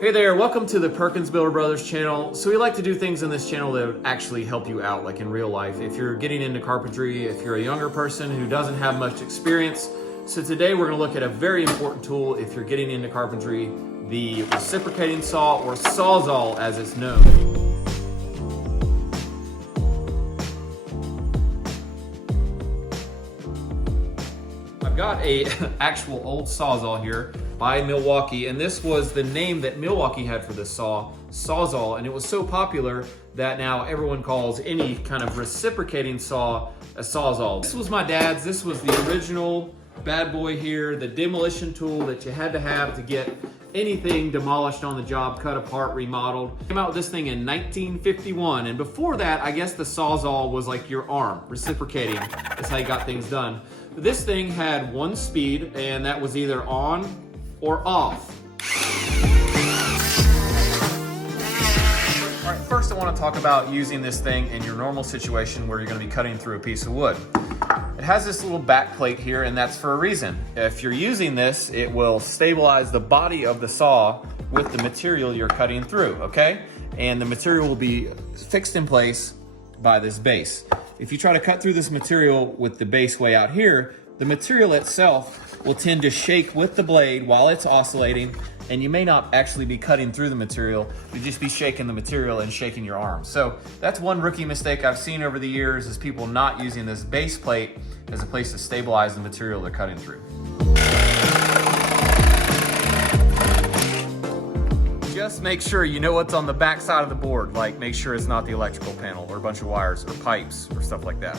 Hey there, welcome to the Perkins Builder Brothers channel. So we like to do things in this channel that would actually help you out, like in real life. If you're getting into carpentry, if you're a younger person who doesn't have much experience. So today we're gonna look at a very important tool if you're getting into carpentry, the reciprocating saw, or Sawzall as it's known. I've got a actual old Sawzall here by Milwaukee, and this was the name that Milwaukee had for this saw, Sawzall, and it was so popular that now everyone calls any kind of reciprocating saw a Sawzall. This was my dad's. This was the original bad boy here, the demolition tool that you had to have to get anything demolished on the job, cut apart, remodeled. Came out with this thing in 1951, and before that, I guess the Sawzall was like your arm, reciprocating. That's how you got things done. But this thing had one speed, and that was either on or off. All right, first I want to talk about using this thing in your normal situation where you're going to be cutting through a piece of wood. It has this little back plate here, and that's for a reason. If you're using this, it will stabilize the body of the saw with the material you're cutting through, okay? And the material will be fixed in place by this base. If you try to cut through this material with the base way out here, the material itself will tend to shake with the blade while it's oscillating, and you may not actually be cutting through the material, you'll just be shaking the material and shaking your arm. So that's one rookie mistake I've seen over the years, is people not using this base plate as a place to stabilize the material they're cutting through. Just make sure you know what's on the back side of the board, like make sure it's not the electrical panel or a bunch of wires or pipes or stuff like that.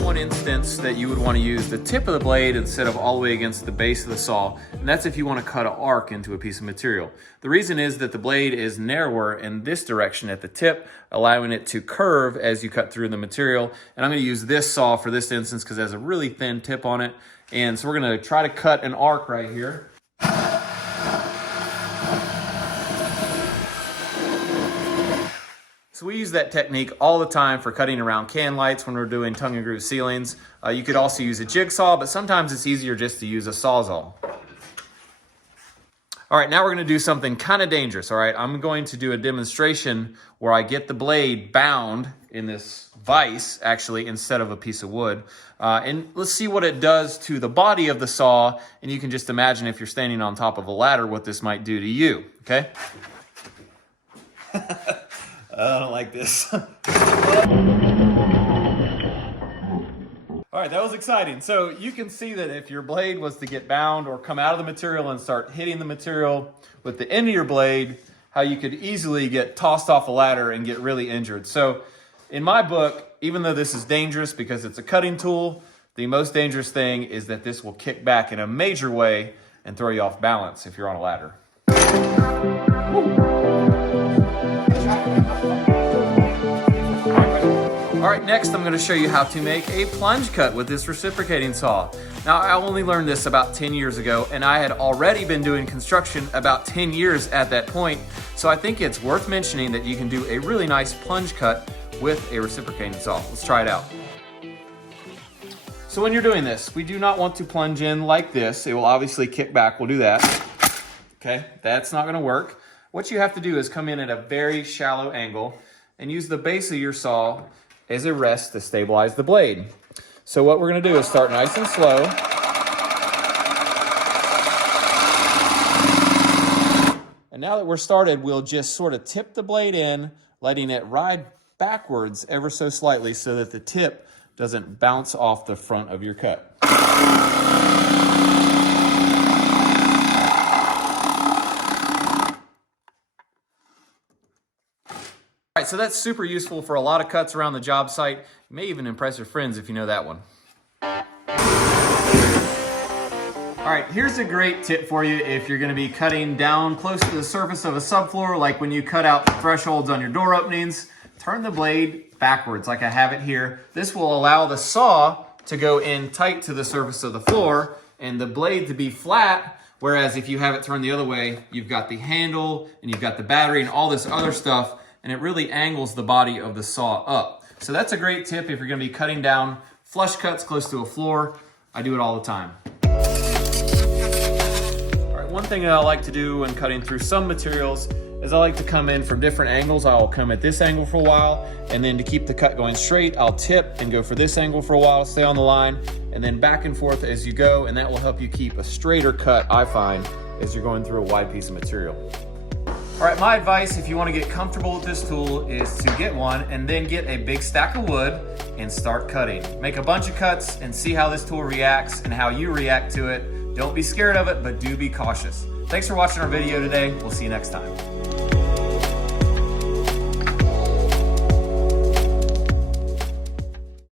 One instance that you would want to use the tip of the blade instead of all the way against the base of the saw, and that's if you want to cut an arc into a piece of material. The reason is that the blade is narrower in this direction at the tip, allowing it to curve as you cut through the material. And I'm going to use this saw for this instance because it has a really thin tip on it. And so we're going to try to cut an arc right here. So we use that technique all the time for cutting around can lights when we're doing tongue and groove ceilings. You could also use a jigsaw, but sometimes it's easier just to use a Sawzall. All right, now we're gonna do something kind of dangerous, all right? I'm going to do a demonstration where I get the blade bound in this vise, actually, instead of a piece of wood. And let's see what it does to the body of the saw, and you can just imagine if you're standing on top of a ladder what this might do to you, okay? I don't like this. All right, that was exciting. So you can see that if your blade was to get bound or come out of the material and start hitting the material with the end of your blade, how you could easily get tossed off a ladder and get really injured. So in my book, even though this is dangerous because it's a cutting tool, the most dangerous thing is that this will kick back in a major way and throw you off balance if you're on a ladder. All right, next I'm going to show you how to make a plunge cut with this reciprocating saw. Now, I only learned this about 10 years ago, and I had already been doing construction about 10 years at that point, so I think it's worth mentioning that you can do a really nice plunge cut with a reciprocating saw. Let's try it out. So when you're doing this, we do not want to plunge in like this. It will obviously kick back. We'll do that. Okay, that's not going to work. What you have to do is come in at a very shallow angle and use the base of your saw as a rest to stabilize the blade. So what we're going to do is start nice and slow. And now that we're started, we'll just sort of tip the blade in, letting it ride backwards ever so slightly so that the tip doesn't bounce off the front of your cut. All right, so that's super useful for a lot of cuts around the job site. You may even impress your friends if you know that one. All right, here's a great tip for you if you're gonna be cutting down close to the surface of a subfloor, like when you cut out thresholds on your door openings. Turn the blade backwards like I have it here. This will allow the saw to go in tight to the surface of the floor and the blade to be flat, whereas if you have it turned the other way, you've got the handle and you've got the battery and all this other stuff, and it really angles the body of the saw up. So that's a great tip if you're gonna be cutting down flush cuts close to a floor. I do it all the time. thing that I like to do when cutting through some materials is I like to come in from different angles. I'll come at this angle for a while, and then to keep the cut going straight, I'll tip and go for this angle for a while, stay on the line, and then back and forth as you go, and that will help you keep a straighter cut, I find, as you're going through a wide piece of material. All right, my advice if you want to get comfortable with this tool is to get one and then get a big stack of wood and start cutting. Make a bunch of cuts and see how this tool reacts and how you react to it. Don't be scared of it, but do be cautious. Thanks for watching our video today. We'll see you next time.